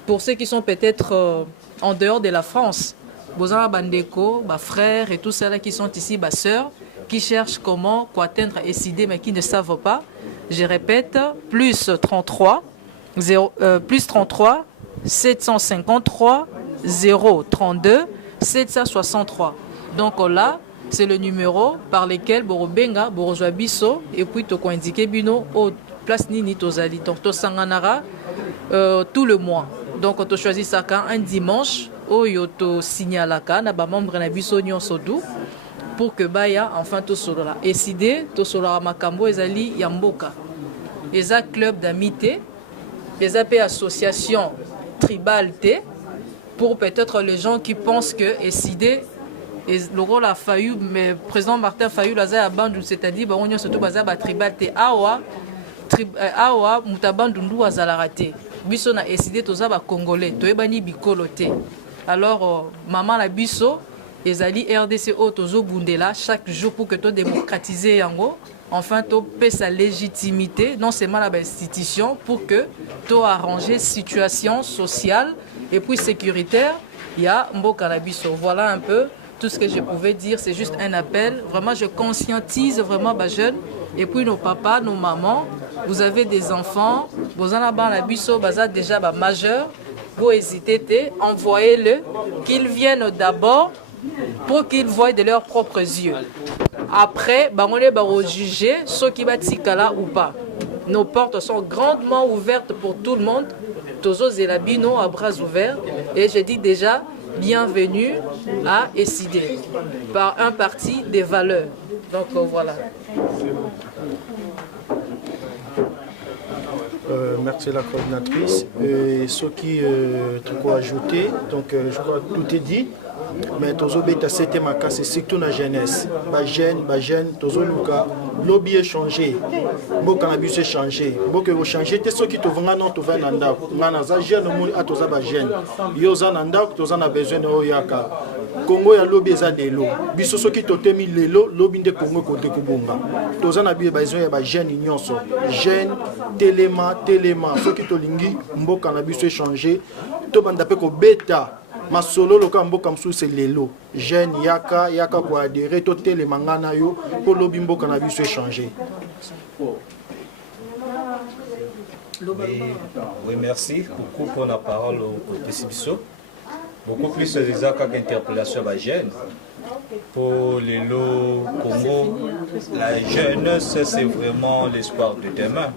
pour ceux qui sont peut-être en dehors de la France, Bozana Bandeko, frères et tous ceux qui sont ici, sœurs, qui cherchent comment atteindre ESID mais qui ne savent pas. Je répète, plus 33 753 032 763. Donc là, c'est le numéro par lequel Borobenga, Borozwa Bisso, et puis tu indiqué Bino au place Nini Tozali. Donc tu sanganara tout le mois. Donc tu choisis ça quand un dimanche, où tu signalaka, na ba membre na Bisso Nyon Sodou, pour que Baya enfin tout solo là. ESID, tout solo Makambo, Ezali Yamboka. Eza club d'amitié, Eza association tribale T. Pour peut-être les gens qui pensent que ESID et le rôle a Fayulu, mais président Martin Fayulu a bandu, c'est-à-dire on y a surtout basé à tribal T. Awa awa mutabandundu azalaka te biso na décidé toza ba congolais toyebani bikolo te alors maman la biso ezali RDC o tozo bundela chaque jour pour que to démocratiser yango enfin to paie sa légitimité non seulement la institution pour que to arranger situation sociale et puis sécuritaire il y a mboka la biso. Voilà un peu tout ce que je pouvais dire, c'est juste un appel. Vraiment, je conscientise vraiment les jeunes. Et puis nos papas, nos mamans, vous avez des enfants, vous en avez la biso, vous déjà majeurs, vous hésitez, envoyez-le, qu'ils viennent d'abord pour qu'ils voient de leurs propres yeux. Après, on va juger ceux qui vont là ou pas. Nos portes sont grandement ouvertes pour tout le monde. Tozo Zelabino à bras ouverts. Et je dis déjà, bienvenue à ESIDE par un parti des valeurs. Donc voilà. Merci la coordinatrice. Et ce qui tout ajouter, donc je crois que tout est dit. Mais tozo beta c'était ma casse surtout la jeunesse. Ba jeune tozo luka lobby est changé. Bo cannabis est changé. Bo que vous changez te ceux qui te vont non to va nanda. Ngana za jeune mo atoza ba jeune. Yo za nanda toza na besoin no yaka. Congo ya lobby eza delo. Biso ceux qui totemi lelo lobby de Congo côté kubumba. Toza na besoin ya ba jeune nyonso. Jeune téléma ceux qui to lingi mbo cannabis est changé. To banda pe ko beta masolo loka mboka msusu c'est lelo jeune yaka ko adhérer to tele mangana yo pour lobi mboka na biso échanger. Oui, merci beaucoup pour la parole au côté Sibiso. Beaucoup plus d'interpellation à jeune. Pour les lots Congo, la jeunesse c'est vraiment l'espoir de demain.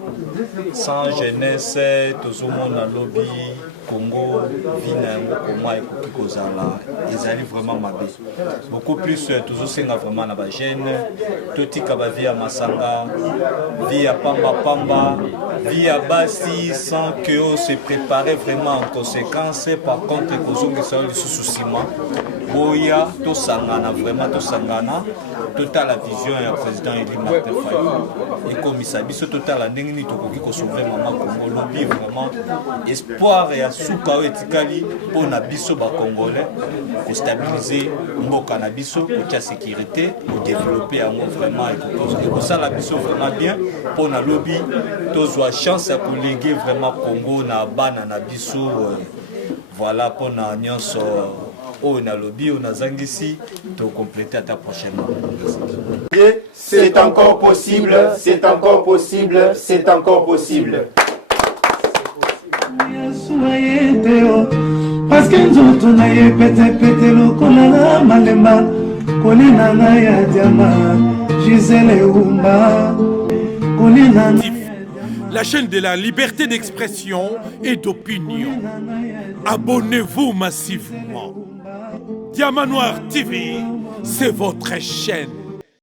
Sans jeunesse, tout le monde a lobby Congo, Vina, comment et Kozala, ils allaient vraiment m'abbé. Beaucoup plus, toujours c'est vraiment la jeune, tout qui vie à Masanga, vie à Pamba, vie à Bassi, sans que on se prépare vraiment en conséquence. Par contre, les Kozongi sont les sous-soucis. Boya, tout sangana, vraiment tout sangana, total la vision et président Elie Martin Faye. Et comme il s'habille, total la nengni tokoki ko sauver maman Congo, lobby vraiment espoir et asuka etikali pour na biso ba congolais, pour stabiliser mboka na biso, pour la sécurité, pour développer en vraiment et pour ça la biso vraiment bien pour na lobby, tous la chance à colléguer vraiment Congo na bana na biso, voilà pour na nyonso. On a lobby, on a zangisi, pour compléter à ta prochaine. C'est encore possible, c'est encore possible, c'est encore possible. Parce que nzoto na ye pete lokola malema kolina na ya diama Gisèle Oumba kolina. La chaîne de la liberté d'expression et d'opinion. Abonnez-vous massivement. Diamant Noir TV, c'est votre chaîne.